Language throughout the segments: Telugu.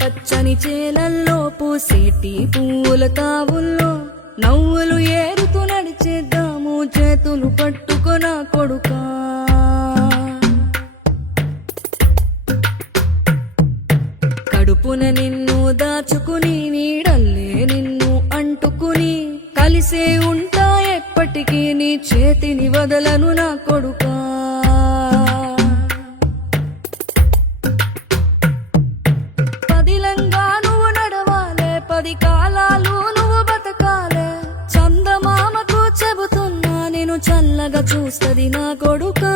పచ్చని చేలల్లో పూసేటి పూల తావుల్లో నవ్వులు ఏరుతూ నడిచేద్దాము చేతులు పట్టుకొన కొడుకా. కడుపున నిన్ను దాచుకుని నీడల్లే నిన్ను అంటుకుని కలిసే ఉంటా ఎప్పటికీ నీ చేతిని వదలను నా కొడుకా. పదిలంగా నువ్వు నడవాలే, 10 కాలాలు నువ్వు బతకాలే. చందమామకు చెబుతున్నా నేను చల్లగా చూస్తది నా కొడుకా.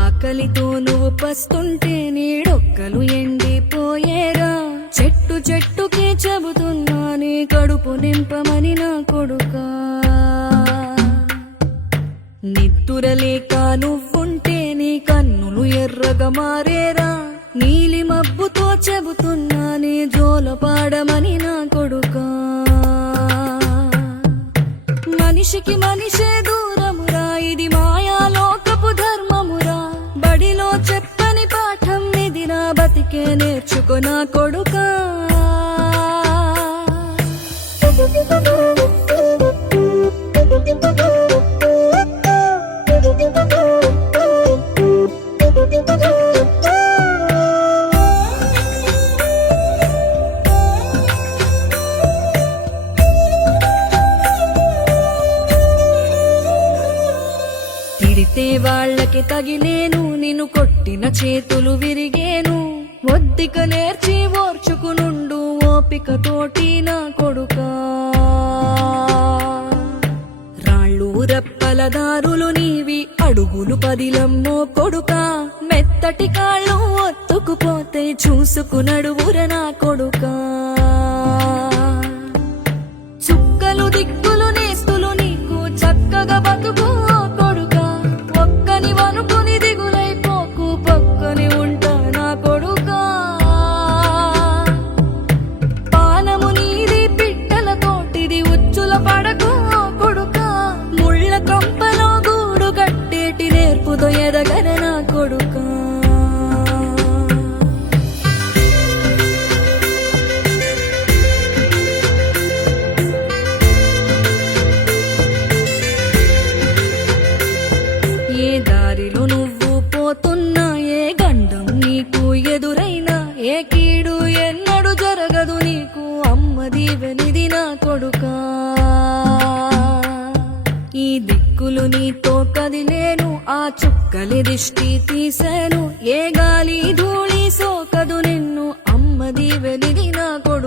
ఆకలితో నువ్వు పస్తుంటే నీడొక్కలు ఎండిపోయేరా. చెట్టు చెట్టుకే చెబుతున్నా నీ కడుపు నింపమని నా కొడుకా. నిద్దురలేక నువ్వుంటే నీ కన్నులు ఎర్రగా మారేరా. నీలి మబ్బుతో చెబుతున్నా నీ జోల పాడమని నా కొడుకా. మనిషికి మనిషే దూరమురా, ఇది మాయాలోకపు ధర్మమురా. బడిలో చెప్పని పాఠం ఇది నా బతికే నేర్చుకో నా కొడుకా. తిడితే వాళ్ళకి తగిలేను, నిన్ను కొట్టిన చేతులు విరిగేను. ఒద్దిక నేర్చి ఓర్చుకునుండు ఓపిక తోటి నా కొడుకా. రాళ్ళు రప్పల దారులు నీవి, అడుగులు పదిలమ్మో కొడుకా. మెత్తటి కాళ్ళు ఒత్తుకుపోతే చూసుకునడువుర నా కొడుకా. చుక్కలు దిక్కులు నేస్తులు నీకు చక్కగా బతుకు కొడుకా. ఒక్కని వనుకుని దిగులైపోకు, పక్కని ఉంటా నా కొడుకా. పానము నీది పిట్టల తోటిది, ఉచ్చుల పడకు కొడుకా. ముళ్ళ కంపలో గూడు కట్టేటి నేర్పుతో ఎదగర నా కొడుకా. ఏ దారిలో నువ్వు పోతున్నా, ఏ గండం నీకు ఎదురైనా, ఏ కీడు ఎన్నడు జరగదు నీకు అమ్మ దీవెనిది నా కొడుకా. ఈ దిక్కులు నీతో కదిలేను, ఆ చుక్కలి దిష్టి తీసేను. ఏ గాలి ధూళి సోకదు నిన్ను అమ్మ దీవెనిది నా కొడుకా.